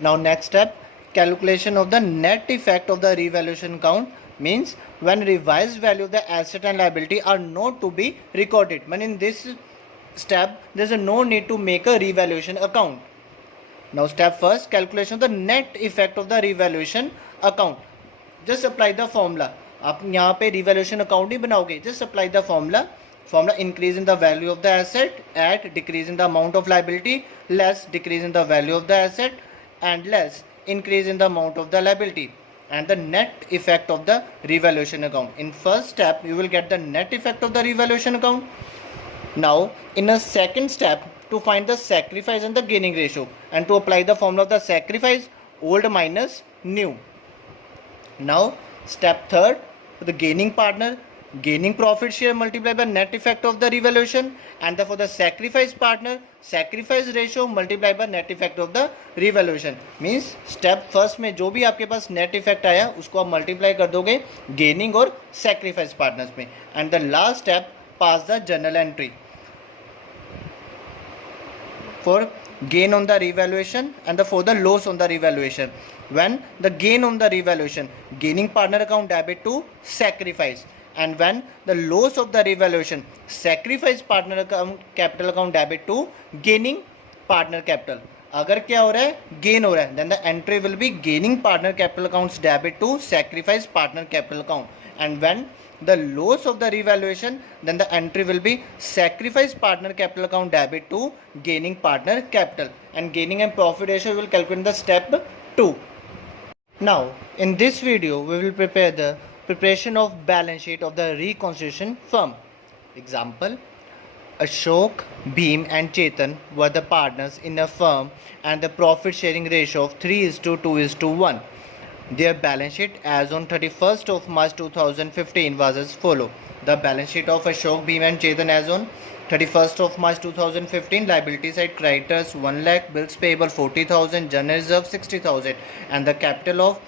Now next step, calculation of the net effect of the revaluation account means when revised value of the asset and liability are not to be recorded. But in this step there is no need to make a revaluation account. Now step first, calculation of the net effect of the revaluation account. Just apply the formula. आप यहाँ पे revaluation account नहीं बनाओगे, just apply the formula. Formula, increase in the value of the asset at decrease in the amount of liability less decrease in the value of the asset and less increase in the amount of the liability, and the net effect of the revaluation account. In first step you will get the net effect of the revaluation account. Now in a second step, to find the sacrifice and the gaining ratio and to apply the formula of the sacrifice, old minus new. Now step third, for the gaining partner, gaining profit share multiplied by net effect of the revaluation, and for the sacrifice partner, sacrifice ratio multiplied by net effect of the revaluation. Means step first में जो भी आपके पास net effect आया उसको आप multiply कर दोगे gaining और sacrifice partners में, and the last step, pass the journal entry for gain on the revaluation and for the loss on the revaluation. When the gain on the revaluation, gaining partner account debit to sacrifice, and when the loss of the revaluation, sacrifice partner account capital account debit to gaining partner capital. अगर क्या हो रहा है, gain हो रहा है, then the entry will be gaining partner capital accounts debit to sacrifice partner capital account, and when the loss of the revaluation, then the entry will be sacrifice partner capital account debit to gaining partner capital, and gaining and profit ratio will calculate in the step 2. Now in this video we will prepare the preparation of balance sheet of the reconstruction firm. Example, Ashok, Bhim and Chetan were the partners in a firm and the profit sharing ratio of 3:2:1. Their balance sheet as on 31st of March 2015 was as follow. The balance sheet of Ashok, Bhim and Chetan as on 31st of March 2015, liability side creditors 1 lakh, bills payable 40,000, general reserve 60,000, and the capital of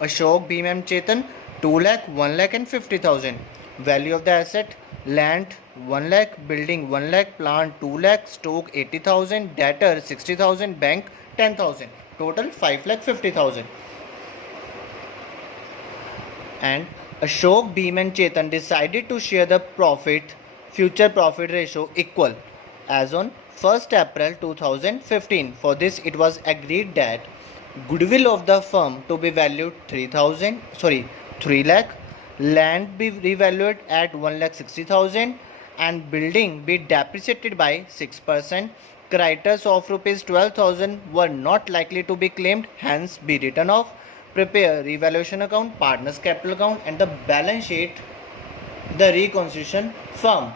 Ashok, Bhim and Chetan 2 lakh, 1 lakh and 50,000. Value of the asset, land 1 lakh, building 1 lakh, plant 2 lakh, stock 80,000, debtor 60,000, bank 10,000, total 5 lakh 50,000. And Ashok, Bhim and Chetan decided to share the future profit ratio equal as on 1st April 2015. For this it was agreed that goodwill of the firm to be valued 3 lakh, land be revalued at 1,60,000 and building be depreciated by 6%. Creditors of rupees 12,000 were not likely to be claimed, hence be written off. Prepare revaluation account, partners capital account and the balance sheet the reconstruction firm.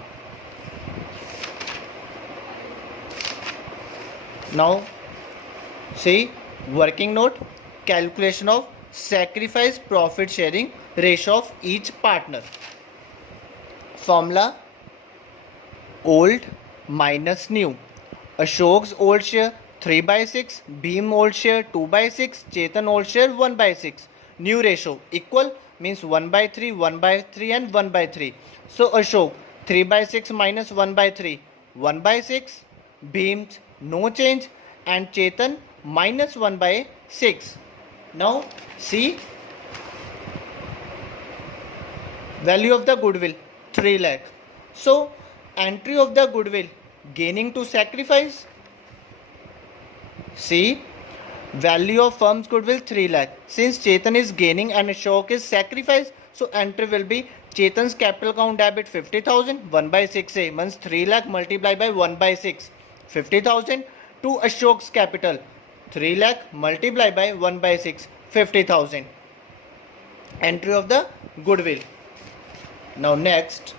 Now see working note, calculation of sacrifice profit sharing ratio of each partner. Formula, old minus new. Ashok's old share 3/6, Bhim old share 2/6, Chetan old share 1/6. New ratio equal means 1/3, 1/3 and 1/3. So Ashok 3/6 minus 1/3, 1/6, Bhim no change and Chetan minus 1/6. Now see value of the goodwill 3 lakh. So entry of the goodwill, gaining to sacrifice. See value of firm's goodwill 3 lakh. Since Chetan is gaining and Ashok is sacrifice, so entry will be Chetan's capital account debit 50,000, 1/6 A means 3 lakh multiplied by 1/6, 50,000 to Ashok's capital 3 lakh multiplied by 1/6, 50,000. Entry of the goodwill. Now next,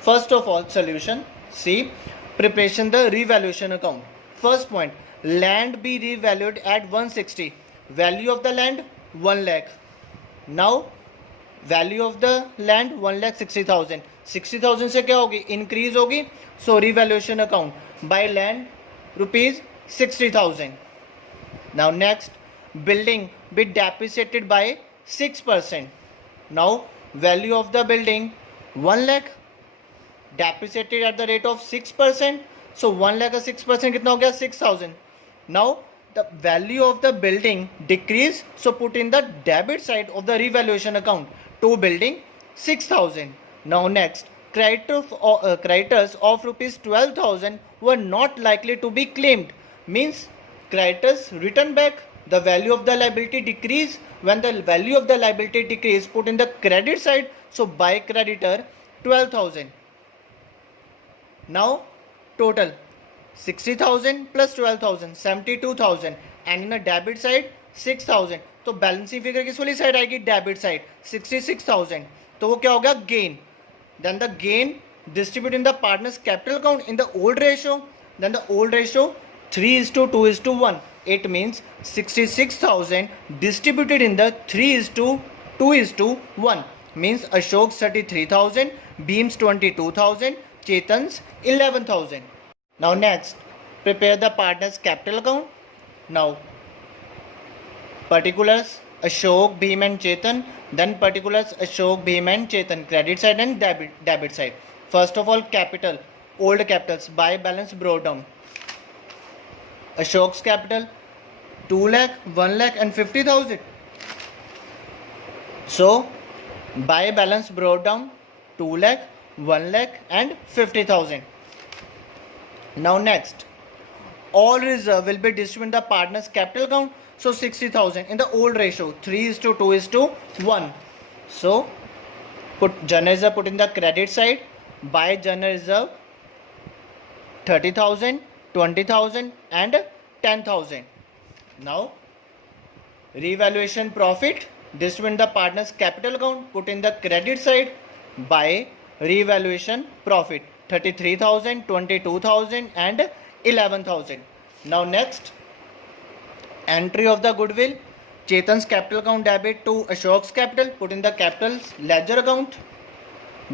first of all solution. See preparation the revaluation account. First point, land be revalued at 160. Value of the land 1 lakh. Now value of the land 1,60,000. 60,000 से क्या होगी, increase होगी. So revaluation account by land rupees 60,000. Now next, building be depreciated by 6%. Now value of the building 1 lakh depreciated at the rate of 6%. So 1 lakh का 6% कितना हो गया, 6,000. Now the value of the building decrease, so put in the debit side of the revaluation account to building 6,000. Now next, creditors of rupees 12,000 were not likely to be claimed, means creditors return back, the value of the liability decrease. When the value of the liability decrease, put in the credit side, so by creditor 12,000. Now total 60,000 plus 12,000 72,000, and in a debit side 6,000. तो balancing figure किस वाली side आएगी? Debit side 66,000. तो वो क्या होगा? Gain. Then the gain distribute in the partner's capital account in the old ratio. Then the old ratio 3:2:1. It means 66,000 distributed in the 3:2:1. Means Ashok's 33,000, Beam's 22,000, Chetan's 11,000. Now next, prepare the partner's capital account. Now particulars Ashok, Beam and Chetan. Then particulars Ashok, Beam and Chetan, credit side and debit side. First of all, capital, old capitals by balance brought down. Ashok's capital 2 lakh, 1 lakh and 50,000. So by balance brought down 2 lakh, 1 lakh and 50,000. Now next, all reserve will be distributed in the partner's capital account. So 60,000 in the old ratio 3:2:1. So put general reserve put in the credit side. By general reserve 30,000, 20,000 and 10,000. Now revaluation profit distribute in the partner's capital account. Put in the credit side by revaluation profit 33,000, 22,000 and 11,000. Now next, entry of the goodwill. Chetan's capital account debit to Ashok's capital. Put in the capital's ledger account.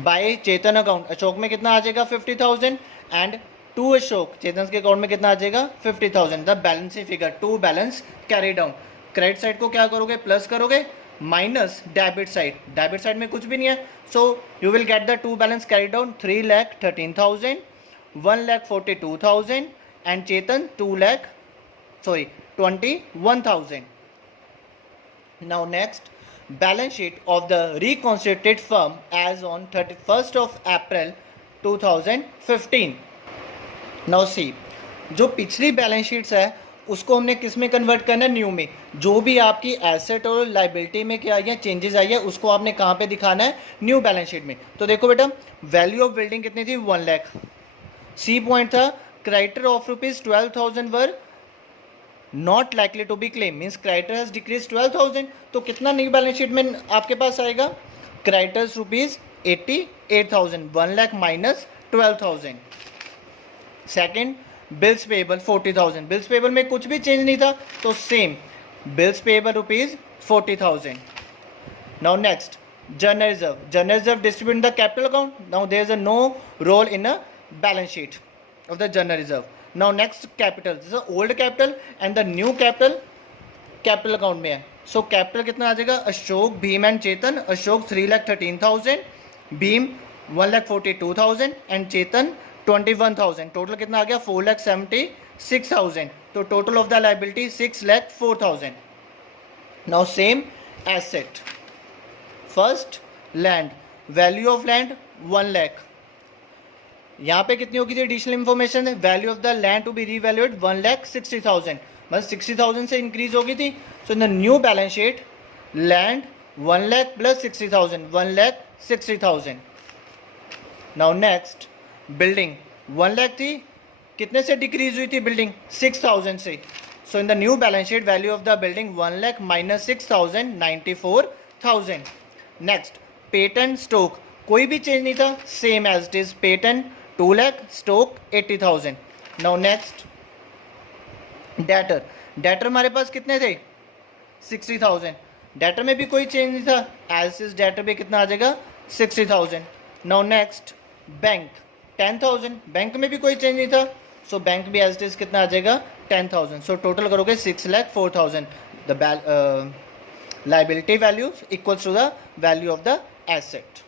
By Chetan account Ashok में कितना आ जाएगा? 50,000 and to Ashok Chetan's के account में कितना आ जाएगा? 50,000. The balancing figure to balance carry down. Credit side को क्या करोगे? प्लस करोगे minus debit side. Debit side में कुछ भी नहीं है, so you will get the two balance carry down 3,13,000, 1,42,000 and Chetan 21,000. Now next, balance sheet of the reconstituted firm as on 31st of April 2015. Now see, जो पिछली balance sheets है उसको हमने किस में कन्वर्ट करना है? न्यू में. जो भी आपकी एसेट और लाइबिलिटी में क्या आई है, चेंजेस आई है, उसको आपने कहाँ पे दिखाना है? न्यू बैलेंस शीट में. तो देखो बेटा, वैल्यू ऑफ बिल्डिंग कितनी थी? 1 लाख. सी पॉइंट था creditor of rupees 12,000 were not likely to be claim, means creditor has decrees 12,000. तो कितना न्यू बैलेंस शीट में आपके पास आएगा? Creditors rupees 88,000, 1 lakh minus 12,000. Second, bills payable 40,000. Bills payable में कुछ भी चेंज नहीं था, तो same bills payable rupees 40,000. Now next, general reserve. General reserve distribute in the capital account. Now there is a no role in a balance sheet of the general reserve. Now next, capital. This is old capital and the new capital capital account में है. So capital कितना आ जाएगा? Ashok, Bhim and Chetan. Ashok 3,13,000, Bhim 1,42,000 and Chetan 21,000. Total कितना आ गया? 4,76,000. तो total of the liability 6,04,000. Now same asset. First, land. Value of land 1 lakh. यहाँ पे कितनी होगी थी एडिशनल इंफॉर्मेशन है? Value of the land to be revalued 1,60,000, मतलब 60,000 से इंक्रीज होगी थी. So in the new balance sheet land 1 lakh plus 60,000, 1,60,000. Now next, building 1 lakh थी, कितने से डिक्रीज हुई थी बिल्डिंग? 6,000 से. So in the new balance sheet value of the building 1 lakh minus 6,000, 94,000. Next, patent stock कोई भी चेंज नहीं था, same as it is. Patent 2 lakh, stock 80,000. Now next, debtor. Debtor हमारे पास कितने थे? 60,000. डेटर में भी कोई चेंज नहीं था, एज इज डेटर भी कितना आ जाएगा? 60,000. Now next, bank 10,000. बैंक में भी कोई चेंज नहीं था, सो बैंक भी एज इट इज कितना आ जाएगा? 10,000. सो टोटल करोगे 6,04,000. The liability values equals to the value of the asset.